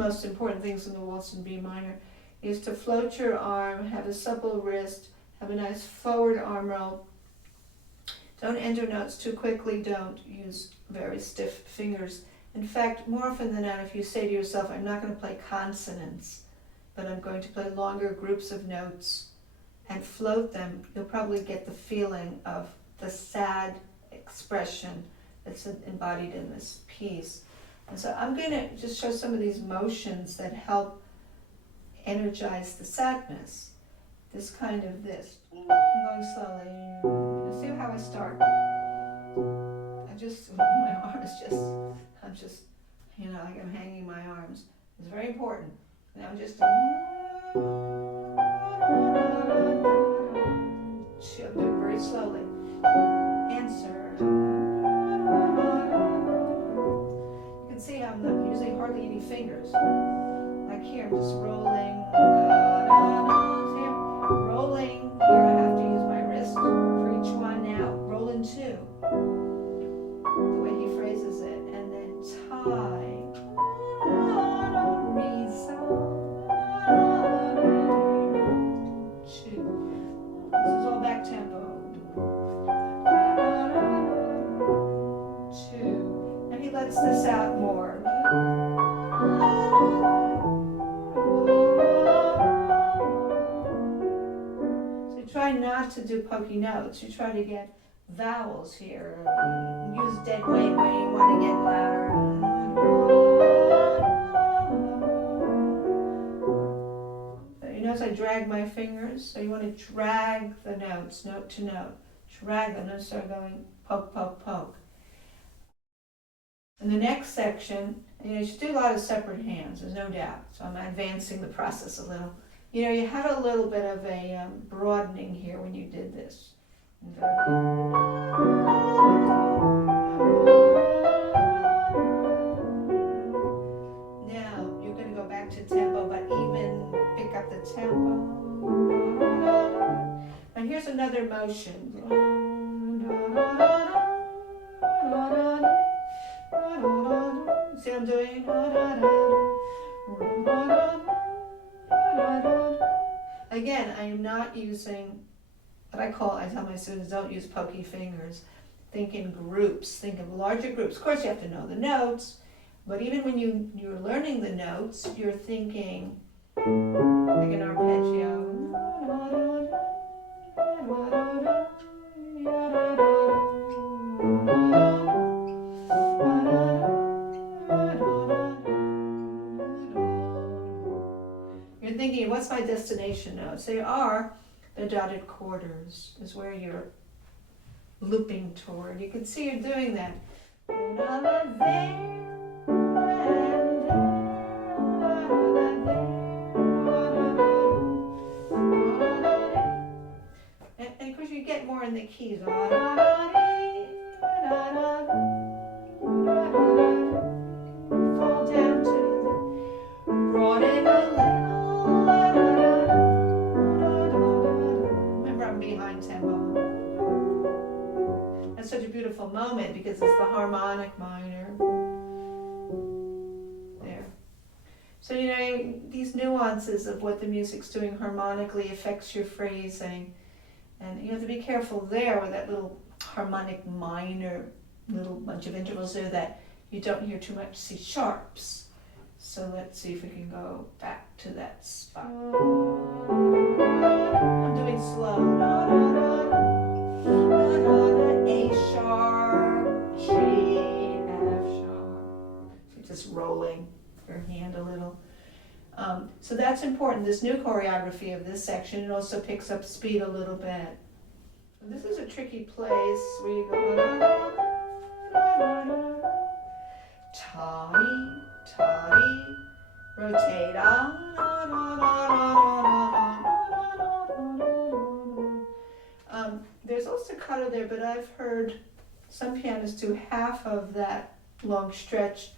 most important things in the waltz in B minor is to float your arm, have a supple wrist, have a nice forward arm roll. Don't enter notes too quickly. Don't use very stiff fingers. In fact, more often than not, if you say to yourself, I'm not going to play consonants, but I'm going to play longer groups of notes and float them, you'll probably get the feeling of the sad expression that's embodied in this piece. And so I'm going to just show some of these motions that help energize the sadness. This kind of this. I'm going slowly. You see how I start? My arm is just, I'm just, like I'm hanging my arms. It's very important. Now I'm just, I'm doing very slowly. Answer. You can see I'm not using hardly any fingers. Like here, I'm just rolling. See, I'm rolling. Here I have to use my wrist for each one now. Rolling two. The way he phrases it. And then tie. This out more. So you try not to do pokey notes. You try to get vowels here. Use dead weight where you want to get louder. You notice I drag my fingers. So you want to drag the notes, note to note. Drag them and start going poke, poke, poke. In the next section, you should do a lot of separate hands, there's no doubt. So I'm advancing the process a little. You had a little bit of a broadening here when you did this. Now, you're going to go back to tempo, but even pick up the tempo. And here's another motion. See what I'm doing? Again, I am not using what I tell my students, don't use pokey fingers. Think in groups, think of larger groups. Of course, you have to know the notes, but even when you're learning the notes, you're thinking like an arpeggio. Thinking, what's my destination notes? They are the dotted quarters, is where you're looping toward. You can see you're doing that. And of course you get more in the keys. Fall down to broaden a little. Behind tempo. That's such a beautiful moment because it's the harmonic minor. There. So these nuances of what the music's doing harmonically affects your phrasing. And you have to be careful there with that little harmonic minor, little bunch of intervals there that you don't hear too much C sharps. So let's see if we can go back to that spot. I'm doing slow. A sharp, G, F sharp. So just rolling your hand a little. So that's important. This new choreography of this section, it also picks up speed a little bit. This is a tricky place where you go toddy, toddy, rotate there's also staccato there, but I've heard some pianists do half of that long stretch,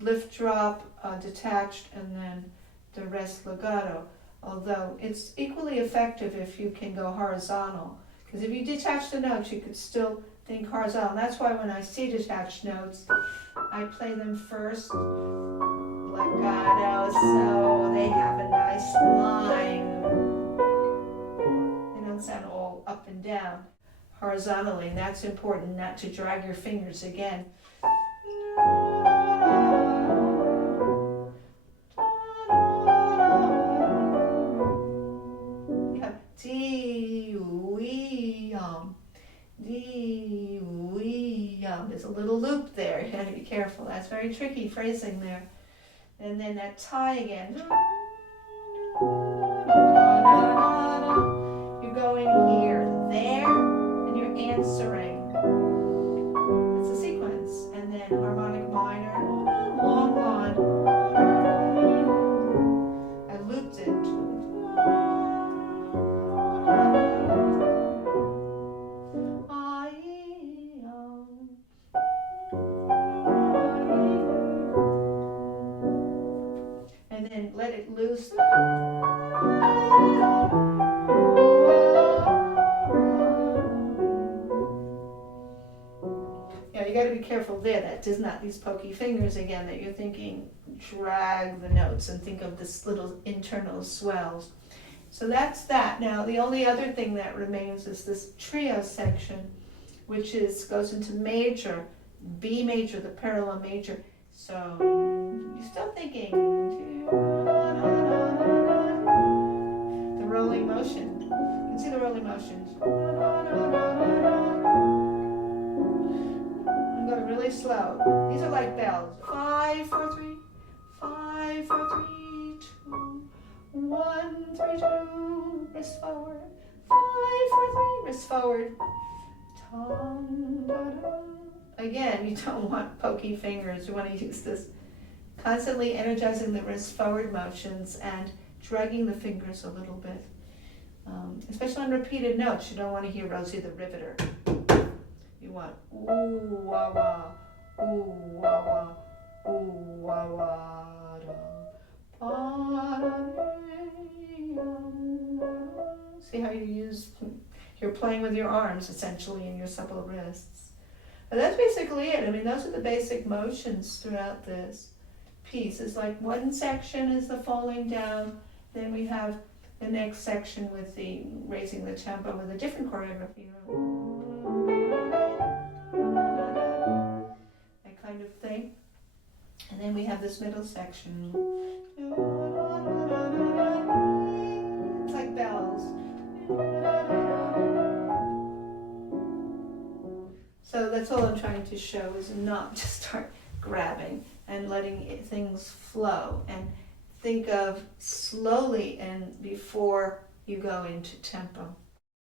lift drop, detached, and then the rest legato. Although it's equally effective if you can go horizontal, Because if you detach the notes, you could still think horizontal. That's why when I see detached notes, I play them first legato, so they have a nice line. They don't sound all up and down horizontally, and that's important, not to drag your fingers again. Yeah, dee-wee-yum, dee-wee-yum. There's a little loop there, you have to be careful. That's very tricky phrasing there. And then that tie again. You're going here, there, and you're answering. It's a sequence. And then harmonic minor, long line. I looped it. And then let it loose. Yeah, you got to be careful there. That does not, these pokey fingers again, that you're thinking, drag the notes and think of this little internal swells. So that's that. Now, the only other thing that remains is this trio section, which goes into major, B major, the parallel major. So you're still thinking the rolling motion. You can see the rolling motions. I'm going really slow. These are like bells. 5, 4, 3, 5, 4, 3, 2, 1, 3, 2, wrist forward. 5, 4, 3, wrist forward. Again, you don't want pokey fingers. You want to use this constantly energizing the wrist forward motions and dragging the fingers a little bit. Especially on repeated notes, you don't want to hear Rosie the Riveter. You want ooh wah wah, ooh wah wah, ooh wah wah da. See how you're playing with your arms essentially in your supple wrists. But that's basically it. I mean, those are the basic motions throughout this piece. It's like one section is the falling down, then we have the next section with the raising the tempo with a different choreography. That kind of thing. And then we have this middle section. It's like bells. So that's all I'm trying to show, is not to start grabbing and letting things flow, and think of slowly and before you go into tempo.